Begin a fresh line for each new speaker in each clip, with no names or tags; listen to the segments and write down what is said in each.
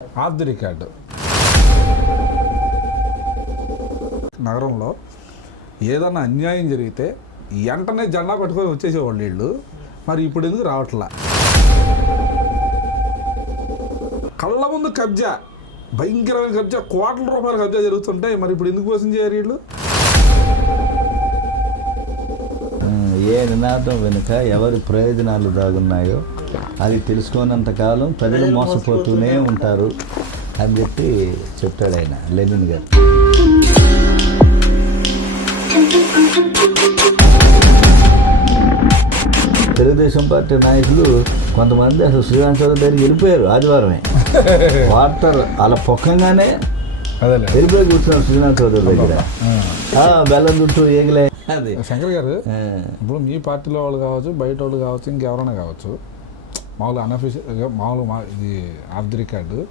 Of the record నగరంలో ఏదన్నా అన్యాయం జరిగితే వెంటనే జెండా పట్టుకొని వచ్చేసేవాళ్ళు వీళ్ళు. మరి ఇప్పుడు ఎందుకు రావట్లా? కళ్ళ ముందు కబ్జా భయంకరమైన కబ్జా కోట్ల రూపాయల కబ్జా జరుగుతుంటాయి మరి ఇప్పుడు ఎందుకు మోసం చేయరు వీళ్ళు?
ఏ నినాదం వెనుక ఎవరి ప్రయోజనాలు దాగున్నాయో అది తెలుసుకోనంత కాలం ప్రజలు మోసపోతూనే ఉంటారు అని చెప్పి చెప్తాడు ఆయన లెనిన్ గారు. తెలుగుదేశం పార్టీ నాయకులు కొంతమంది అసలు శ్రీరామ్ చౌదరి దగ్గరికి వెళ్ళిపోయారు ఆదివారమే. వార్తలు అలా పొక్కంగానే వెళ్ళిపోయి కూర్చున్నారు శ్రీరామ్ చౌదరి దగ్గర. ఆ, బెల్లం చుట్టూ ఏగిలే. అది
శంకర్ గారు. ఇప్పుడు మీ పార్టీలో వాళ్ళు కావచ్చు బయట వాళ్ళు కావచ్చు ఇంకెవరైనా కావచ్చు మామూలు అనఫిషియల్గా మామూలు మా ఇది ఆఫ్ ది రికార్డు.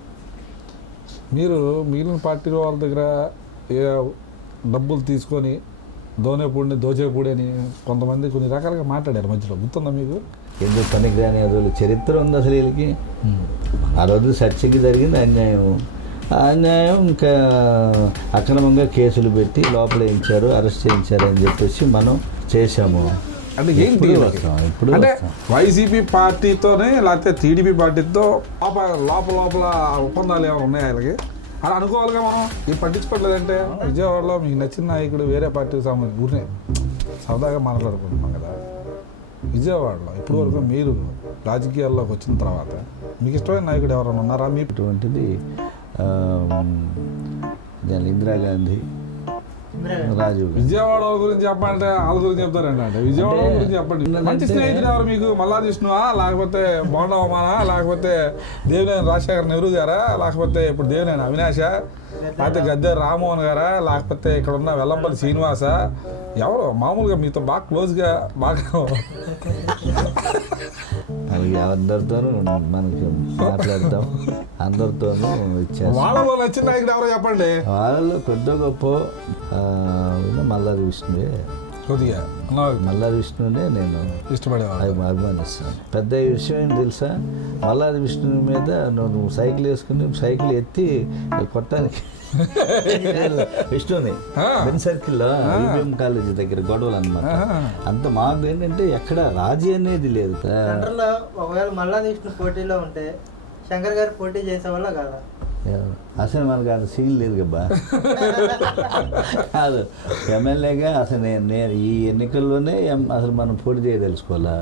మీరు మిగిలిన పార్టీ వాళ్ళ దగ్గర ఏ డబ్బులు తీసుకొని దోనేపూడిని దోచేపూడి అని కొంతమంది కొన్ని రకాలుగా మాట్లాడారు మధ్యలో. గుర్తుందా మీకు?
ఎందుకు పనికిరాని అదోళ్ళు చరిత్ర ఉంది అసలు వీళ్ళకి? ఆ రోజు సత్యకి జరిగింది అన్యాయం. ఆ అన్యాయం ఇంకా అక్రమంగా కేసులు పెట్టి లోపల వేయించారు అరెస్ట్ చేయించారు అని చెప్పేసి మనం చేశాము.
అంటే ఏంటి
ఇప్పుడు
అంటే. వైసీపీ పార్టీతోనే లేకపోతే టీడీపీ పార్టీతో లోపల లోపల లోపల ఒప్పందాలు ఏమైనా ఉన్నాయా వీళ్ళకి? అని అనుకోవాలిగా మనం. ఈ పట్టించుకోవట్లేదంటే విజయవాడలో మీకు నచ్చిన నాయకుడు వేరే పార్టీకి సంబంధించి ఊరినే సరదాగా మాట్లాడుకుంటున్నాం కదా. విజయవాడలో ఇప్పటి వరకు మీరు రాజకీయాల్లోకి వచ్చిన తర్వాత మీకు ఇష్టమైన నాయకుడు ఎవరైనా ఉన్నారా? మీ
దాని ఇందిరాగాంధీ రాజీవ్ గాంధీ
విజయవాడ గురించి చెప్పంటే వాళ్ళ గురించి చెప్తారండి అంటే. విజయవాడ గురించి చెప్పండి. మంచి స్నేహితుడు ఎవరు మీకు? మల్లా విష్ణువా లేకపోతే బోండవమానా లేకపోతే దేవినేని రాజశేఖర్ నెహ్రూ గారా? లేకపోతే ఇప్పుడు దేవినేని అవినాష లేకపోతే గద్దె రామ్మోహన్ గారా? లేకపోతే ఇక్కడ ఉన్న వెల్లంపల్లి శ్రీనివాస? ఎవరు? మామూలుగా మీతో బాగా క్లోజ్గా బాగా
అందరితోనూ మనకి మాట్లాడతాం అందరితోనూ ఇచ్చేస్తాం.
వాళ్ళ వాళ్ళు నచ్చిన నాయకుడు ఎవరో చెప్పండి.
వాళ్ళలో పెద్ద గొప్ప మల్లారి విష్ణువే.
కొద్దిగా.
మల్లారి విష్ణునే నేను అభిమానిస్తాను. పెద్ద విషయం ఏంటి తెలుసా? మల్లారి విష్ణు మీద నువ్వు నువ్వు సైకిల్ వేసుకుని సైకిల్ ఎత్తి కొట్టడానికి విష్ణుని
ఆ.
బెన్ సర్కిల్లో యూబీఎం కాలేజీ దగ్గర గొడవలు అనమాట. అంత మాకు ఏంటంటే ఎక్కడ రాజీ అనేది లేదు.
ఒకవేళ మల్లా విష్ణు పోటీలో ఉంటే శంకర్ గారు పోటీ చేసేవాళ్ళ కాదా?
అసలు మనకు అంత సీన్ లేదు కబ్బా కాదు ఎమ్మెల్యేగా అసలు నేను ఈ ఎన్నికల్లోనే ఎం- అసలు మనం పోటీ చేయదలుచుకోవాలా?